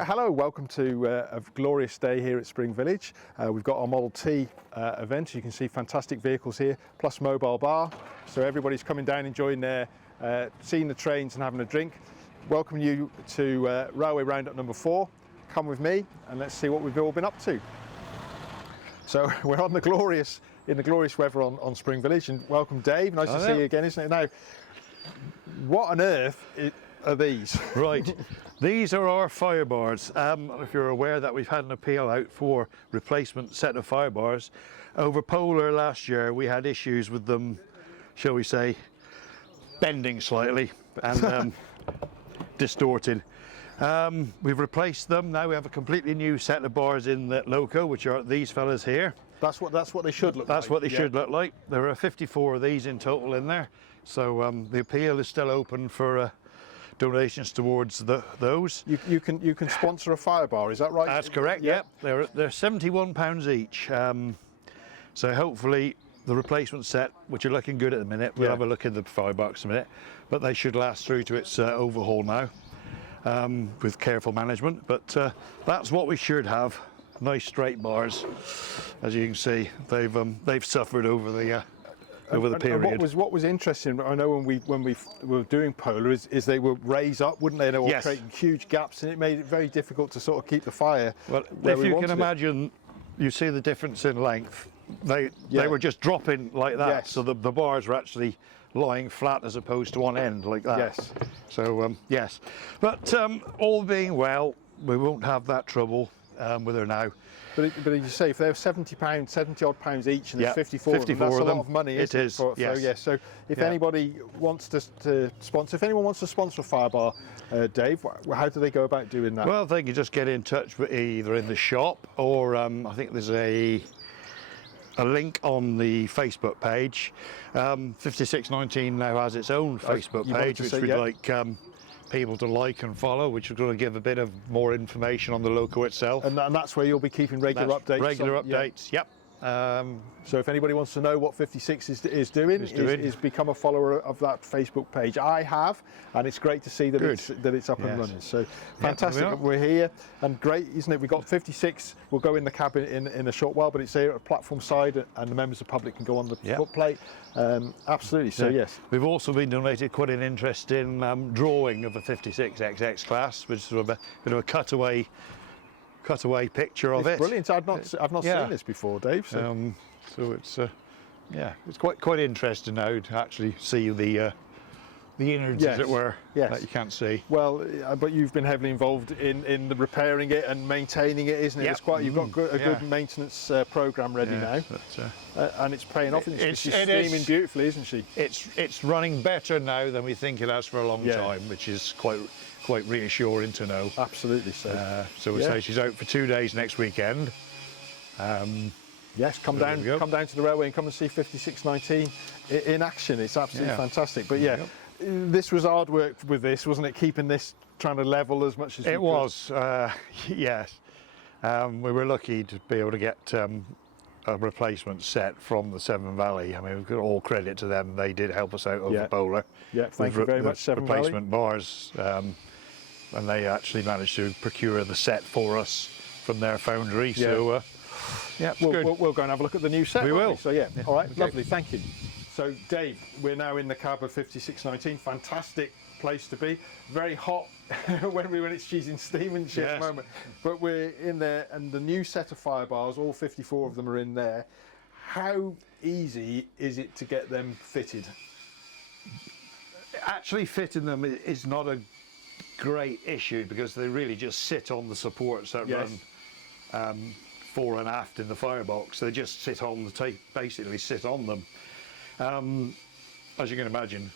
Hello, welcome to a glorious day here at Spring Village. We've got our Model T event. You can see fantastic vehicles here, plus mobile bar. So everybody's coming down, enjoying seeing the trains and having a drink. Welcome you to Railway Roundup number 4. Come with me and let's see what we've all been up to. So we're in the glorious weather on Spring Village, and welcome Dave. Nice to see you again, isn't it? Now, what on earth are these? Right, these are our fire bars. If you're aware that we've had an appeal out for replacement set of fire bars. Over Polar last year we had issues with them, shall we say, bending slightly and distorting. We've replaced them. Now we have a completely new set of bars in the loco, which are these fellas here. That's what they should look like. That's what they should look like. There are 54 of these in total in there. So the appeal is still open for donations towards those. You can sponsor a fire bar, is that right? That's correct. Yep. They're £71 each. So hopefully the replacement set, which are looking good at the minute, we'll have a look in the $5 a minute, but they should last through to its overhaul now with careful management. But that's what we should have. Nice straight bars. As you can see, they've suffered over the period. And what was interesting, I know when we were doing Polar, is they would raise up, wouldn't they? They were creating huge gaps, and it made it very difficult to sort of keep the fire. Well, if you can imagine, you see the difference in length. They were just dropping like that, so the bars were actually lying flat as opposed to on end like that. Yes. So yes, but all being well, we won't have that trouble with her now. But as you say, if they're £70 odd pounds each, and there's 54 of them, that's a lot of money. It is. So if anybody wants to sponsor, if anyone wants to sponsor a fire bar, Dave, how do they go about doing that? Well, they can just get in touch with either in the shop or I think there's a link on the Facebook page. 5619 now has its own Facebook page, which we'd like people to like and follow, which is going to give a bit of more information on the loco itself. And that's where you'll be keeping regular updates. Regular updates, yep. So if anybody wants to know what 56 is doing, is become a follower of that Facebook page. I have, and it's great to see that it's up and running. So fantastic. We're here, and great, isn't it? We've got 56. We'll go in the cab in a short while, but it's here at a platform side, and the members of the public can go on the footplate. Absolutely. So yes, we've also been donated quite an interest in drawing of a 56XX class, which is sort of a bit of a cutaway picture of it. Brilliant. I've not seen this before, Dave. So it's it's quite interesting now to actually see the innards, as it were, that you can't see. Well, but you've been heavily involved in the repairing it and maintaining it, isn't it? Yep. It's quite. You've got a good maintenance program ready now, and it's paying off. She's steaming beautifully, isn't she? It's running better now than we think it has for a long time, which is quite reassuring to know. Absolutely. So we say she's out for 2 days next weekend. Yes, come down to the railway and come and see 5619 in action. It's absolutely fantastic. But this was hard work with this, wasn't it? Keeping this, trying to level as much as it was. Yes, we were lucky to be able to get a replacement set from the Severn Valley. I mean, we've got all credit to them. They did help us out over Polar. Yeah, thank you very much, Severn Valley. Replacement bars, and they actually managed to procure the set for us from their foundry. So. We'll go and have a look at the new set. We will. So all right, lovely, thank you. So Dave, we're now in the cab of 5619. Fantastic place to be. Very hot when it's cheesing steam and shit at the moment. But we're in there, and the new set of fire bars, all 54 of them are in there. How easy is it to get them fitted? Actually fitting them is not a great issue because they really just sit on the supports that run fore and aft in the firebox. They just sit on the tape, basically sit on them. As you can imagine,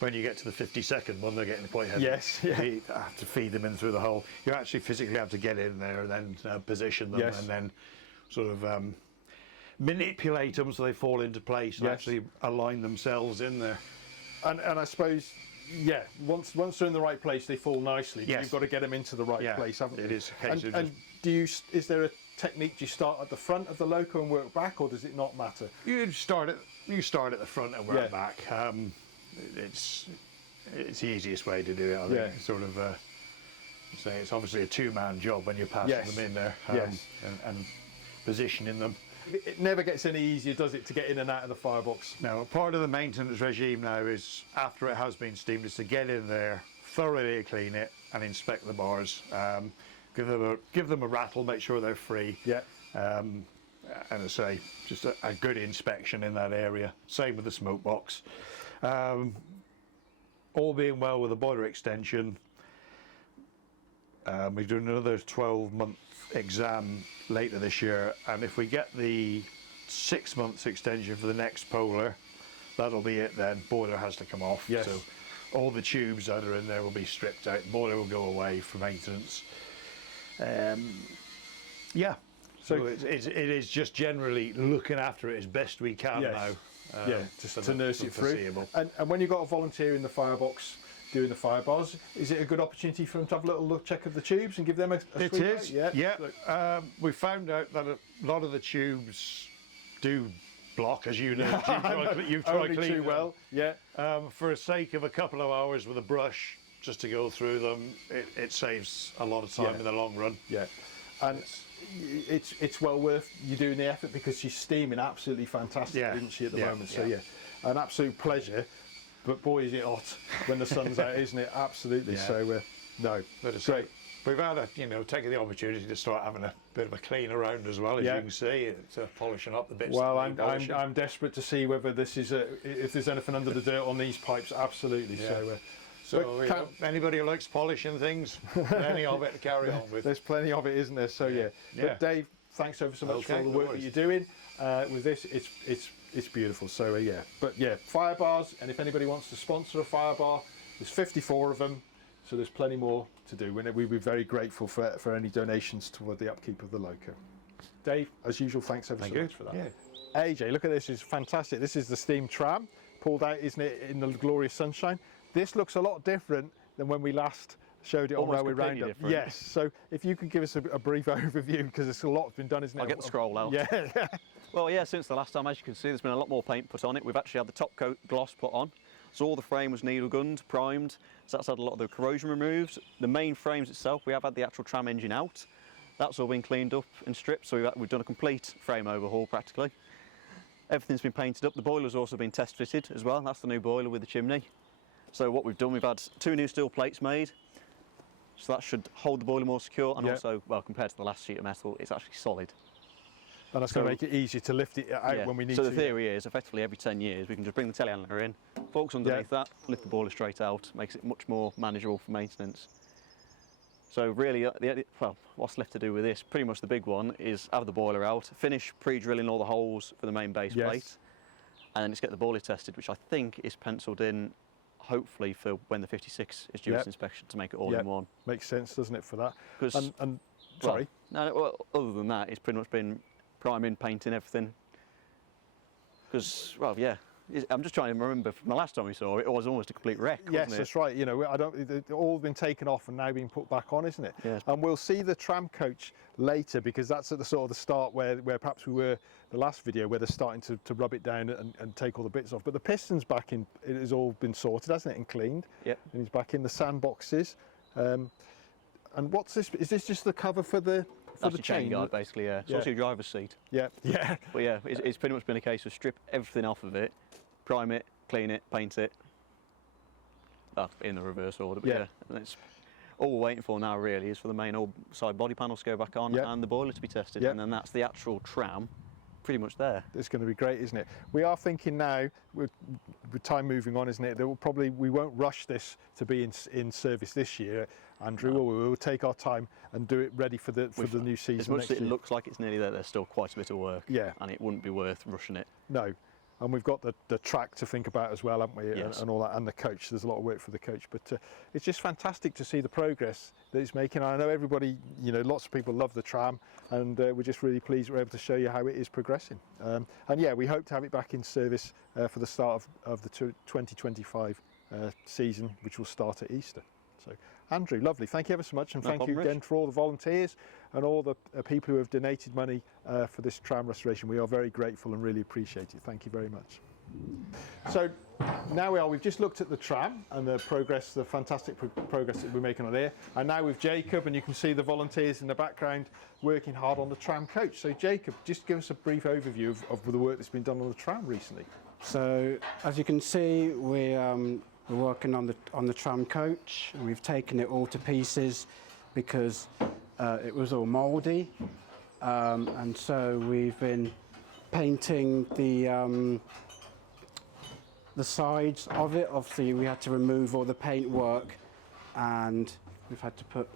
when you get to the 52nd one, they're getting quite heavy. Yes, You have to feed them in through the hole. You actually physically have to get in there and then position them and then sort of manipulate them so they fall into place and Yes. actually align themselves in there. And I suppose, yeah, once they're in the right place, they fall nicely. Yes. You've got to get them into the right Yeah, place, haven't you? it is a case of And is there a technique? Do you start at the front of the loco and work back, or does it not matter? You start at the front and work Yeah. back. It's the easiest way to do it. I think. Yeah. Sort of say it's obviously a two-man job when you're passing Yes. them in there Yes. and positioning them. It never gets any easier, does it, to get in and out of the firebox? Now, part of the maintenance regime now is, after it has been steamed, is to get in there, thoroughly clean it, and inspect the bars. Give them a rattle, make sure they're free. Yeah. And I say, just a good inspection in that area. Same with the smoke box. All being well with the boiler extension, we're doing another 12-month exam later this year, and if we get the 6 months extension for the next polar, that'll be it then. Boiler has to come off. Yes. So all the tubes that are in there will be stripped out. Boiler will go away for maintenance. Yeah. So it is just generally looking after it as best we can Yes. now. Yeah, just to nurse it through. foreseeable. And when you've got a volunteer in the firebox doing the fire bars, is it a good opportunity for them to have a little look check of the tubes and give them a It sweep is, rate? yeah. Look, We found out that a lot of the tubes do block, as you know. You've tried only cleaning too them. well. Yeah. For the sake of a couple of hours with a brush, just to go through them, it saves a lot of time Yeah. in the long run. Yeah. And it's well worth you doing the effort, because she's steaming absolutely fantastic, Yeah. isn't she, at the Yeah. moment? So Yeah. yeah, an absolute pleasure. But boy, is it hot when the sun's out, isn't it? Absolutely. Yeah. So no, But it's great. We've had taken the opportunity to start having a bit of a clean around as well, as Yeah. you can see. It's polishing up the bits. Well, that need polishing. I'm desperate to see whether this is if there's anything under the dirt on these pipes. Absolutely. Yeah. So. So, but anybody who likes polishing things, any of it to carry on with. There's plenty of it, isn't there? So yeah. Yeah. But Dave, thanks ever so much for Okay, all the no work that worries. you're doing with this. It's beautiful. So yeah. But yeah, fire bars, and if anybody wants to sponsor a fire bar, there's 54 of them. So there's plenty more to do. We'd be very grateful for any donations toward the upkeep of the loco. Dave, as usual, thanks ever so much for that. Yeah. AJ, look at this, it's fantastic. This is the steam tram, pulled out, isn't it, in the glorious sunshine. This looks a lot different than when we last showed it on Almost Railway completely Roundup. different. Yes, so if you could give us a brief overview, because it's a lot been done, isn't it? I'll get the scroll out. Yeah. Well, yeah, since the last time, as you can see, there's been a lot more paint put on it. We've actually had the top coat gloss put on. So all the frame was needle gunned, primed. So that's had a lot of the corrosion removed. The main frames itself, we have had the actual tram engine out. That's all been cleaned up and stripped. So we've done a complete frame overhaul practically. Everything's been painted up. The boiler's also been test fitted as well. That's the new boiler with the chimney. So what we've done, we've had 2 new steel plates made. So that should hold the boiler more secure, and Yeah. also, well, compared to the last sheet of metal, it's actually solid. And that's going to make it easier to lift it out Yeah. when we need so to. the theory is, effectively every 10 years, we can just bring the telehandler in, forks underneath that, lift the boiler straight out, makes it much more manageable for maintenance. So really, well, what's left to do with this, pretty much the big one, is have the boiler out, finish pre-drilling all the holes for the main base Yes. plate, and then just get the boiler tested, which I think is penciled in, hopefully, for when the 56 is due Yep. its inspection, to make it all Yep. in one. Makes sense, doesn't it, for that? 'Cause- And sorry. Well, no, well, other than that, it's pretty much been priming, painting, everything. Because, well, yeah, I'm just trying to remember from the last time we saw it, it was almost a complete wreck, Yes, wasn't it? that's right. You know, they've all been taken off and now being put back on, isn't it? Yes. And we'll see the tram coach later, because that's at the sort of the start where perhaps we were the last video, where they're starting to rub it down and take all the bits off. But the piston's back in, it has all been sorted, hasn't it, and cleaned. Yep. And he's back in the sandboxes. And what's this? Is this just the cover for the That's the chain guard, basically, yeah. It's Yeah. also your driver's seat. Yeah, yeah. But yeah, it's pretty much been a case of strip everything off of it, prime it, clean it, paint it. Well, in the reverse order, but Yeah. yeah. And it's all we're waiting for now, really, is for the main old side body panels to go back on Yeah. and the boiler to be tested. Yeah. And then that's the actual tram pretty much there. It's going to be great, isn't it? We are thinking now, with time moving on, isn't it, that we won't rush this to be in service this year, Andrew. Or we will take our time and do it ready for the new As season much next as it year. looks like it's nearly there, there's still quite a bit of work. Yeah. And it wouldn't be worth rushing it. No. And we've got the track to think about as well, haven't we? Yes. And all that, and the coach. There's a lot of work for the coach, but it's just fantastic to see the progress that it's making. I know everybody, you know, lots of people love the tram, and we're just really pleased we're able to show you how it is progressing. And yeah, we hope to have it back in service for the start of the 2025 season, which will start at Easter. So, Andrew, lovely. Thank you ever so much, and thank you again for all the volunteers and all the people who have donated money for this tram restoration. We are very grateful and really appreciate it. Thank you very much. So now we've just looked at the tram and the progress, the fantastic progress that we're making on there. And now with Jacob, and you can see the volunteers in the background working hard on the tram coach. So Jacob, just give us a brief overview of the work that's been done on the tram recently. So as you can see, we're working on the tram coach, and we've taken it all to pieces because it was all mouldy, and so we've been painting the sides of it. Obviously, we had to remove all the paint work, and we've had to put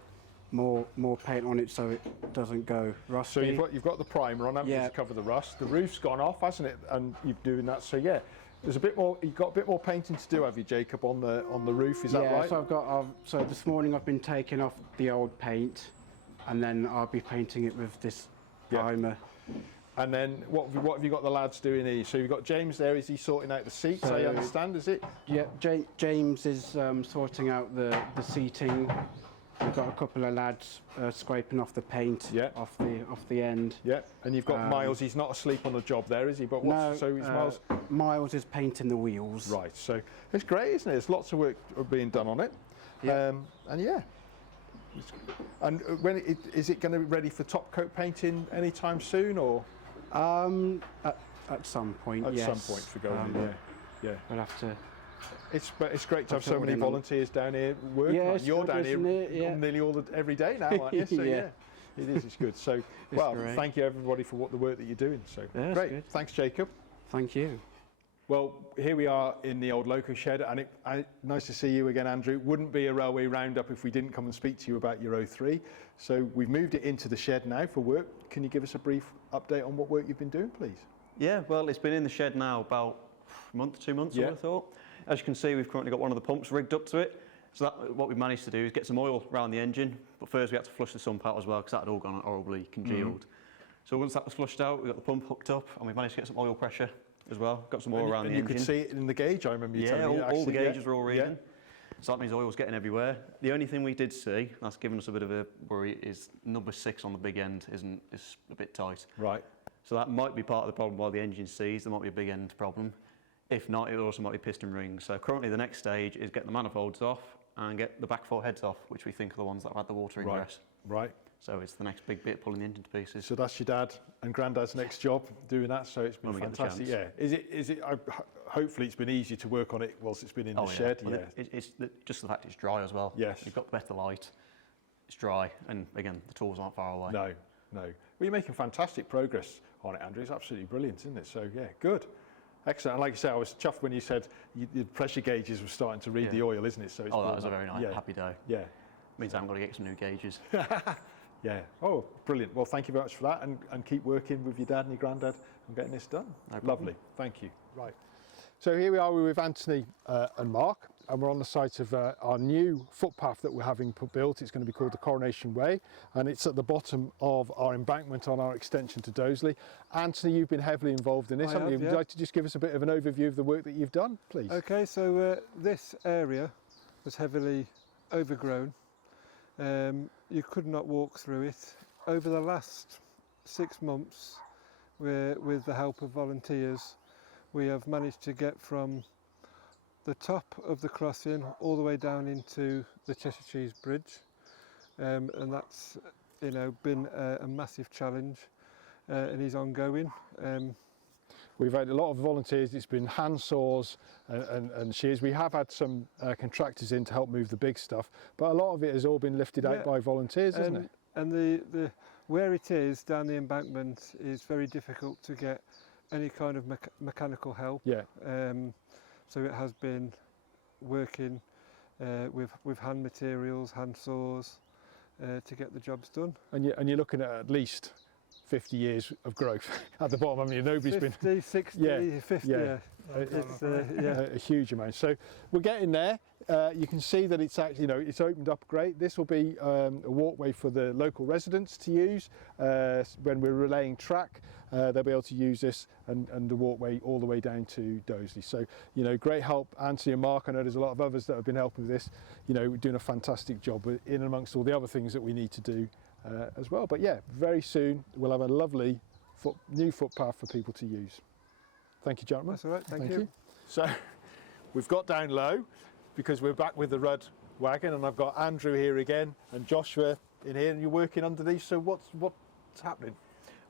more paint on it so it doesn't go rusty. So you've got the primer on, haven't you, to cover the rust. The roof's gone off, hasn't it? And you're doing that. So yeah. There's a bit more. You've got a bit more painting to do, have you, Jacob, on the roof? Is that right? Yeah. So I've got. So this morning I've been taking off the old paint, and then I'll be painting it with this primer. And then what have you got the lads doing here? So you've got James there. Is he sorting out the seats? I understand. Is it? Yeah. James is sorting out the seating. We've got a couple of lads scraping off the paint off the end. Yeah, and you've got Miles. He's not asleep on the job there, is he? But Miles? Miles is painting the wheels. Right. So it's great, isn't it? There's lots of work being done on it. Yeah. And yeah. And when is it going to be ready for top coat painting anytime soon, or? At some point. At yes. some point for going. Yeah. We'll have to. But it's great to have so many volunteers down here working. Yeah, You're down here nearly every day now, aren't you? So yeah, it is. It's good. So great. Thank you everybody for the work that you're doing. So great. Good. Thanks, Jacob. Thank you. Well, here we are in the old loco shed, and nice to see you again, Andrew. It wouldn't be a railway roundup if we didn't come and speak to you about your O3. So we've moved it into the shed now for work. Can you give us a brief update on what work you've been doing, please? Yeah, well, it's been in the shed now about a month, 2 months, I would have thought. As you can see, we've currently got one of the pumps rigged up to it. So what we've managed to do is get some oil around the engine, but first we had to flush the sump out as well because that had all gone horribly congealed. So once that was flushed out, we got the pump hooked up, and we managed to get some oil pressure as well. Got some oil around the engine. And you could see it in the gauge, I remember you telling me. All the gauges were all reading. So that means oil was getting everywhere. The only thing we did see, that's given us a bit of a worry, is number 6 on the big end is a bit tight. Right. So that might be part of the problem while the engine's seized. There might be a big end problem. If not, it also might be piston rings. So currently the next stage is get the manifolds off and get the back 4 heads off, which we think are the ones that have had the water ingress. Right. So it's the next big bit, pulling the engine to pieces. So that's your dad and granddad's next job, doing that. So it's been fantastic. Yeah. Is it? Hopefully it's been easier to work on it whilst it's been in the shed. Well, it's just the fact it's dry as well. Yes. You've got better light. It's dry, and again, the tools aren't far away. No. Well, you're making fantastic progress on it, Andrew. It's absolutely brilliant, isn't it? So yeah, good. Excellent. And like you said, I was chuffed when you said the pressure gauges were starting to read the oil, isn't it? So it's that was a very nice, happy day. Yeah. Means I haven't got to get some new gauges. Yeah. Oh, brilliant. Well, thank you very much for that, and keep working with your dad and your granddad on getting this done. No Lovely. Thank you. Right. So here we are with Anthony and Mark, and we're on the site of our new footpath that we're having built. It's going to be called the Coronation Way, and it's at the bottom of our embankment on our extension to Doseley. Anthony, you've been heavily involved in this, haven't you? Would you like to just give us a bit of an overview of the work that you've done, please? Okay, so this area was heavily overgrown. You could not walk through it. Over the last 6 months, with the help of volunteers, we have managed to get from the top of the crossing all the way down into the Cheshire Cheese Bridge, and that's been a massive challenge, and is ongoing. We've had a lot of volunteers. It's been hand saws and shears. We have had some contractors in to help move the big stuff, but a lot of it has all been lifted out by volunteers, hasn't it? And the where it is down the embankment is very difficult to get any kind of mechanical help. Yeah. So it has been working with hand materials, hand saws, to get the jobs done. And you're looking at least 50 years of growth at the bottom. I mean, nobody's 50, been 60, Yeah, 50, yeah. yeah. It's, a huge amount. So we're getting there. You can see that it's actually, it's opened up great. This will be a walkway for the local residents to use when we're relaying track. They'll be able to use this and the walkway all the way down to Dosley. So, great help, Anthony and Mark. I know there's a lot of others that have been helping with this. We're doing a fantastic job in amongst all the other things that we need to do as well. But yeah, very soon we'll have a lovely new footpath for people to use. Thank you, gentlemen. That's all right, thank you. So we've got down low because we're back with the RUD wagon, and I've got Andrew here again and Joshua in here, and you're working underneath. So what's happening?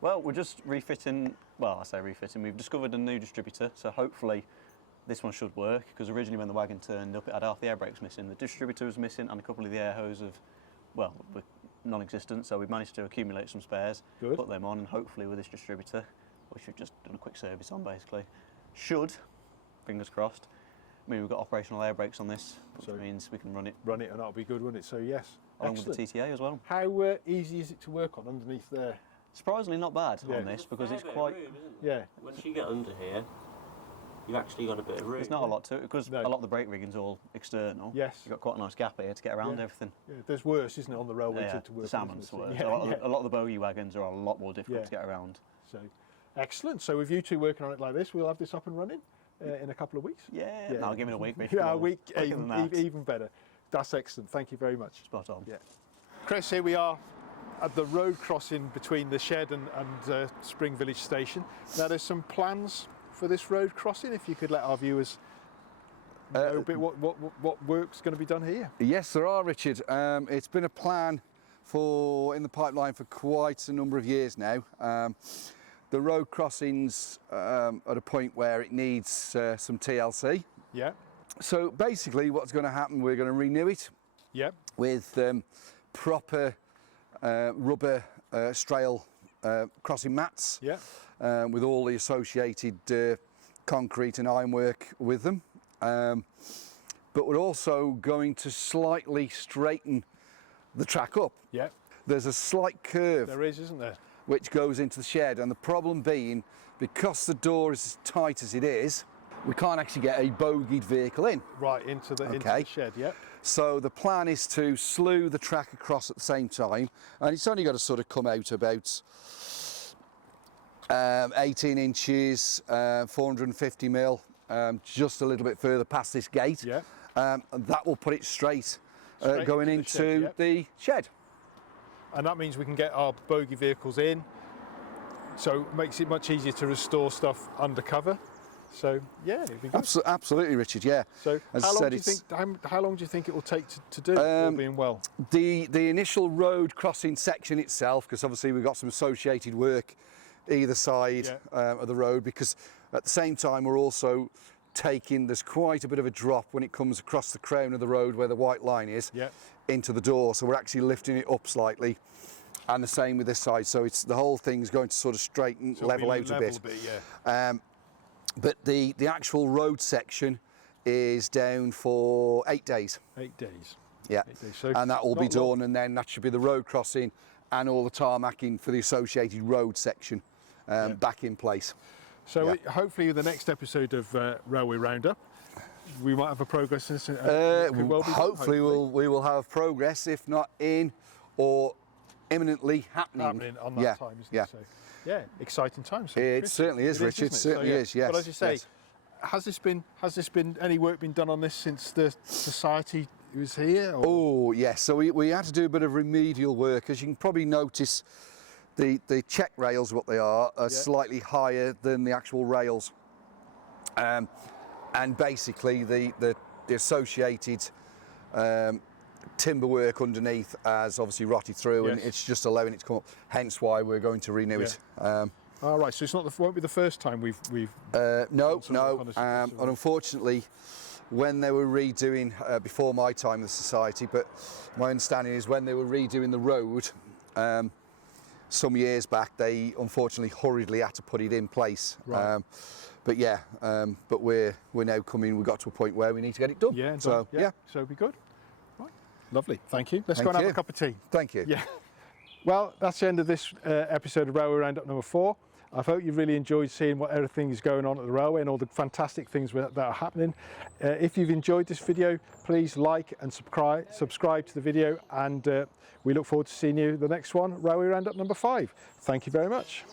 Well, we're just refitting, well, I say refitting, we've discovered a new distributor, so hopefully this one should work, because originally when the wagon turned up it had half the air brakes missing, the distributor was missing, and a couple of the air hoses were non-existent, so we've managed to accumulate some spares, Good. put them on, and hopefully with this distributor, which we've just done a quick service on basically, should, fingers crossed, we've got operational air brakes on this, which means we can run it And that'll be good, won't it? So yes, along excellent. with the TTA as well. How easy is it to work on underneath there? Surprisingly not bad Yeah. on this, because it's quite, Yeah. Once you get under here, you've actually got a bit of room. there's not a lot to it, because No. a lot of the brake rigging's all external. Yes. You've got quite a nice gap here to get around Yeah. everything. Yeah, there's worse, isn't it, on the railway Yeah, to work? the salmon's isn't it? worse. Yeah, yeah. A lot of the bogey wagons are a lot more difficult Yeah. to get around. So excellent. So with you two working on it like this, we'll have this up and running in a couple of weeks. Yeah, no, give it a week. Yeah, a week, quicker than that. even better. That's excellent. Thank you very much. Spot on. Yeah. Chris, here we are at the road crossing between the shed and Spring Village Station. Now there's some plans for this road crossing. If you could let our viewers know a bit what work's going to be done here. Yes, there are, Richard. It's been a plan in the pipeline for quite a number of years now. The road crossing's at a point where it needs some TLC. Yeah. So basically what's going to happen, we're going to renew it Yeah. with proper rubber strail crossing mats, Yeah. with all the associated concrete and ironwork with them. But we're also going to slightly straighten the track up. Yeah. There's a slight curve There is, isn't there? which goes into the shed, and the problem being, because the door is as tight as it is, we can't actually get a bogeyed vehicle in. Right, into the Okay. shed, yeah. So the plan is to slew the track across at the same time, and it's only got to sort of come out about 18 inches, 450 mil, just a little bit further past this gate. Yeah. And that will put it straight, Straight going into the shed, into yep. the shed. And that means we can get our bogey vehicles in, so it makes it much easier to restore stuff undercover. So yeah, it'd be good. Absolutely, Richard. Yeah. So As I how long said, do you it's- think? How long do you think it will take to do? All being well. The initial road crossing section itself, because obviously we've got some associated work either side of the road, because at the same time we're also there's quite a bit of a drop when it comes across the crown of the road where the white line is into the door, so we're actually lifting it up slightly, and the same with this side, so it's the whole thing's going to sort of straighten, So level it'll out be a bit. yeah. But the actual road section is down for 8 days. 8 days. Yeah, 8 days. So and that will be not long. done, and then that should be the road crossing and all the tarmacking for the associated road section back in place. So hopefully the next episode of Railway Roundup, we might have a progress in this. Hopefully we will have progress, if not in or imminently happening on that time, isn't it? So, yeah, exciting times. So, It Chris, certainly is, Richard. isn't it? Certainly is. Yes. But as you say, yes. has this been any work been done on this since the society was here? Or? Oh yes. So we had to do a bit of remedial work, as you can probably notice. The check rails, what they are slightly higher than the actual rails, and basically the associated timber work underneath has obviously rotted through, and it's just allowing it to come up. Hence why we're going to renew it. All right, so it's won't be the first time we've. No, sort of on and unfortunately, when they were redoing before my time in the society, but my understanding is when they were redoing the road. Some years back, they unfortunately hurriedly had to put it in place. Right. But we're now coming. We got to a point where we need to get it done. Yeah. So So it'll be good. Right. Lovely. Thank you. Let's Thank go and have you. a cup of tea. Thank you. Yeah. Well, that's the end of this episode of Railway Roundup number 4. I hope you've really enjoyed seeing what everything is going on at the railway and all the fantastic things that are happening. If you've enjoyed this video, please like and subscribe to the video, and we look forward to seeing you the next one, Railway Roundup number 5. Thank you very much.